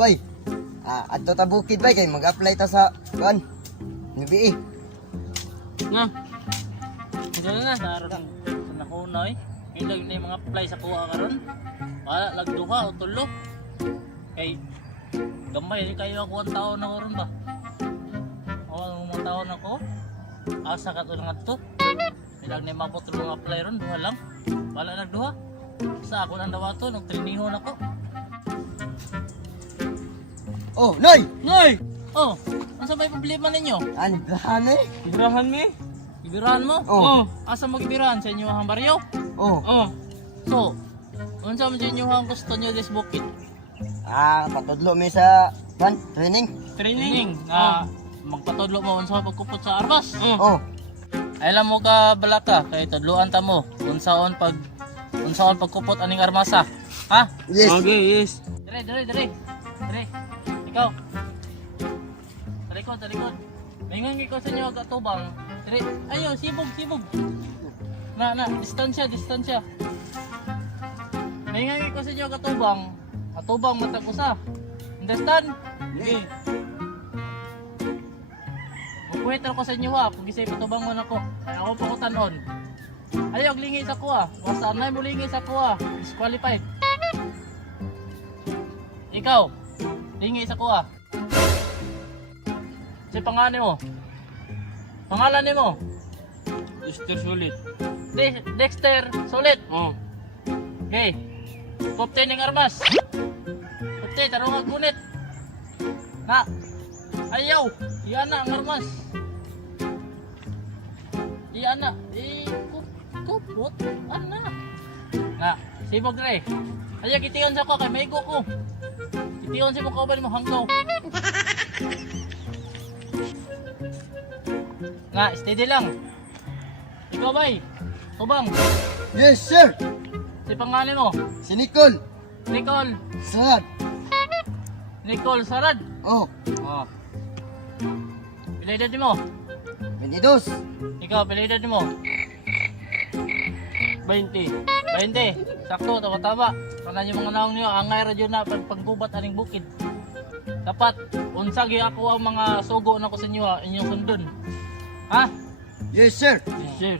Bay, adto ta bukid bay kay mag-apply ta sa kuan. NBE. Nga. Ito na sa aron sa nakunoy. Ilag na yung mga apply sa kuha karon. Wala lagduha o tulo. Kay gamay di kayo ako ang taon na karon ba? O mga taon ako. Asa ka to nga to. Ilag na yung mga putol mga apply ron, duha lang. Wala nagduha. Sa ako nang dawato, nagtrinihon ako. Oh, Noy! Noy! Oh, asa may problema ninyo? Andahan eh. Ibirahan mi? Ibirahan mo? Oh. Asa mo ibirahan sa inyo ang baryo? Oh. Oh. So, unsa man inyo ang gusto niyo this bukid? Patudlo mi sa kuan training. Training. Magpatudlo mo unsa pagkupot sa armas. Oh. Alam mo ka balaka kay tudloan ta mo unsaon pagkupot aning armasa. Ha? Yes. Okay, yes. Dire. Ikaw. Talikod. Maingon ko sa inyo ang katubang. Dire. Ayo, sibog. Na, distansya. Maingon ko sa inyo ang katubang. Katubang matag usa. Understand? Yes. Magkuhit ako sa inyo ha, kung gisay patubang mo na ko. Kaya ako pakutanon. Ayaw, lingi sa kuha. Basta anay mo lingi sa kuha. Disqualified. Ikaw, lingi sa kuha. Si pangalan mo? Pangalan ni mo? Dexter Sulit. Dexter Sulit. Oh. Okay. Captain ng armas. Captain, tarong gunit. Ha? Ayaw. Iyan na ang armas. Iyan na. Kupot. Ana. Na. Sibog re. Ayaw, kitiyon sa ko. Kay maigo ko. Kitiyon si mo kauban mo hanggaw. Nga, steady lang. Ikaw bay. Tubang. Yes, sir. Si pangalan mo? Si Nicole. Nicole. Sad. Nicole Sarad. Oh. Oh. Pila edad mo? 22. Ikaw, pila edad mo? 20. 20. Sakto, tama. Kana yung mga naong niyo, angay radyo na paggubat aning bukid. Dapat, unsag ako ang mga sugo na ko sa inyo, inyong sundon. Ha? Yes, sir. Yes, sir.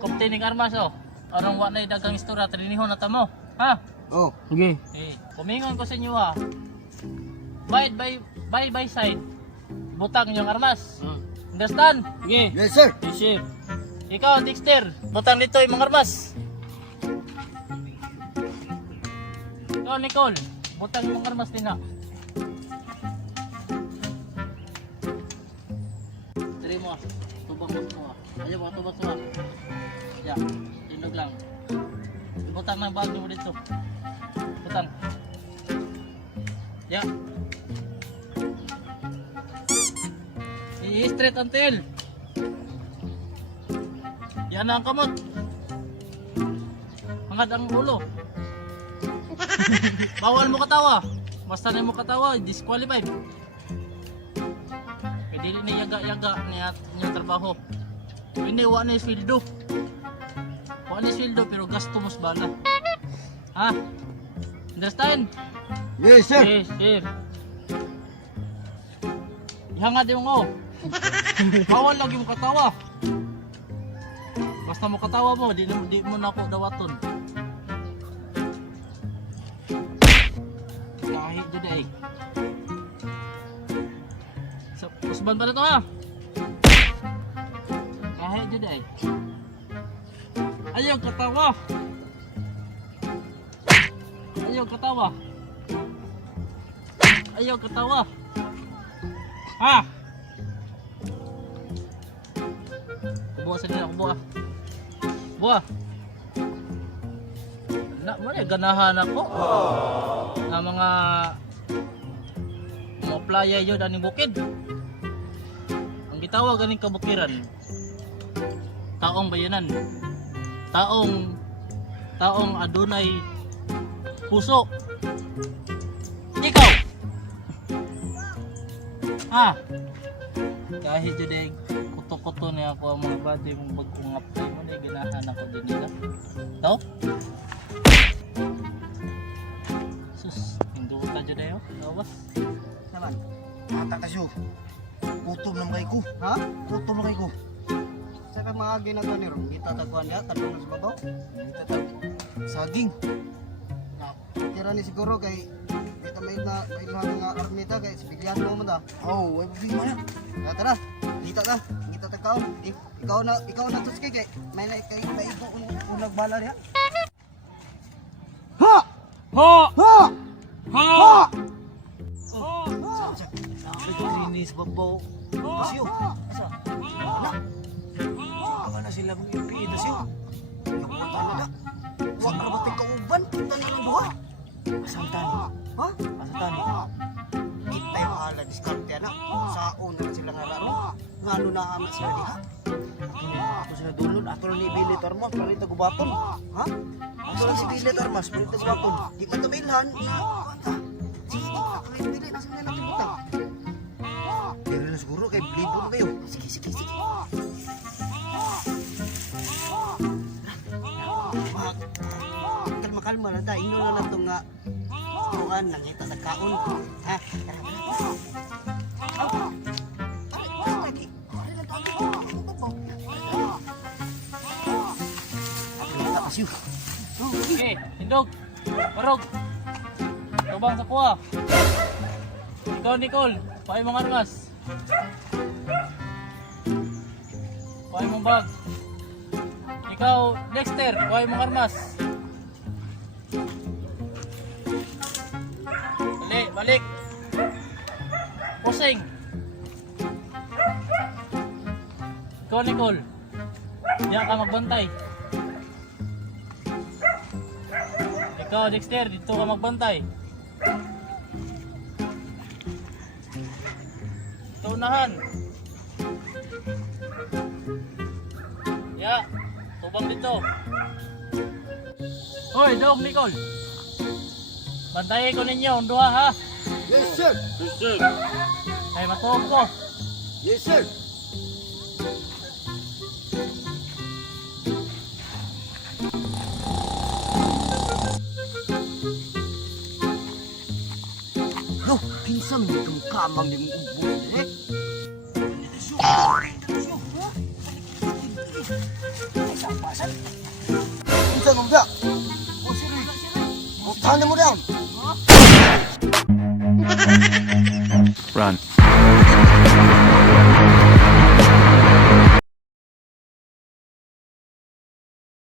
Kaptining armas, oh. Arang wa na dagang istorya, trinihon na tamo. Ha? Oh. Okay. Kumingon ko sa inyo, ha. By side. Butang inyong armas. Understand? Okay. Yes, sir. Yes, sir. Ikaw, Dexter, butang dito yung mga armas. Ikaw, Nicole, butang yung mga armas din na. Dali mo, tubang mo. Ayaw mo, tubang mo. Ya, tindog lang. Butang ng bag mo dito. Butang. Ya. I-straight until. Yan na ang kamot. Hangad ang ulo. Bawal mo katawa. Basta na mo katawa, disqualified. Kaya dili na yaga-yaga niya trabaho. Hindi, wa na yung sweldo. Wa na yung sweldo pero gasto mo sa bala. Ha? Understand? Yes, sir. Yes, sir. Ihangad yung mo. Bawal lagi mo katawa. Basta mo katawa mo, di mo na ako dawaton. Kahit dyan eh. Usban pa na to ha. Kahit dyan eh. Ayaw katawa. Ayaw katawa. Ayaw katawa. Ha? Kubuha sa nila, kubuha. Buah. Na mo ganahan ako. Na mga playa yun aning bukid. Ang gitawag aning kabukiran. Taong bayanan. Taong adunay puso. Ikaw. Ha? Kahit jud kuto-kuto niya ako ang mga body mong bagong apply mo na ginahan ako din nila. Ito? Sus, hindutan dyan na yun. Lawas. Naman. Ata kasyo. Kutom na kay ko. Ha? Kutom na kay ko. Sa mga ginagawa ni Ron, gitataguan niya, tanong sa babaw. Tatag. Saging. Tira ni siguro kay kita may lang nga armita kay sibilyan mo man da. Oh, ay problema na. Tara, kita ta. Kita ta kaon. Ikaw na tuski kay may na kay ito unag bala niya. Ha! Ho! Ha! Ho! Ay ko rinis babaw. Kasyo. Asa? Na. Aba na sila mong ipiid na siyo. Kaputan na na. Huwag na ba tayo kauban? Tani ng duha. Asang tani? Ha? Asang tani? Kita yung ala diskarte na. Sa una na sila nga laro. Ngano na amat sila diha. Ato sila dulon. Ato na ni Billy Tarmas. Palit na gubaton. Ha? Ato na si Billy Tarmas. Palit na gubaton. Di man tabilhan. Sige, ako yung bili na sila natin butang. Pero na siguro kay blibo na kayo. Sige, sige, sige. Kalma-kalma lang tayo. Ino na lang itong turuan lang ito sa kaon. Ha? Okay, Indog. Marog. Tubang sa kuha. Ikaw, Nicole. Pahay mong armas. Pahay mong bag. Ikaw, Dexter. Pahay mong armas. Balik, balik. Pusing. Ikaw, Nicole. Diyan ka magbantay. Ikaw, Dexter, dito ka magbantay. Ito unahan. Ya, tubang dito. Hoy, Dog, Nicole. Bantayin ko ninyo, ang duha ha. Yes, sir. Yes, sir. Ay, matuog ko. Yes, sir. Lo, pinsan mo itong kamang ni mong ubo. Eh? Pinsan mo ba? O, sino? Buktahan mo yan.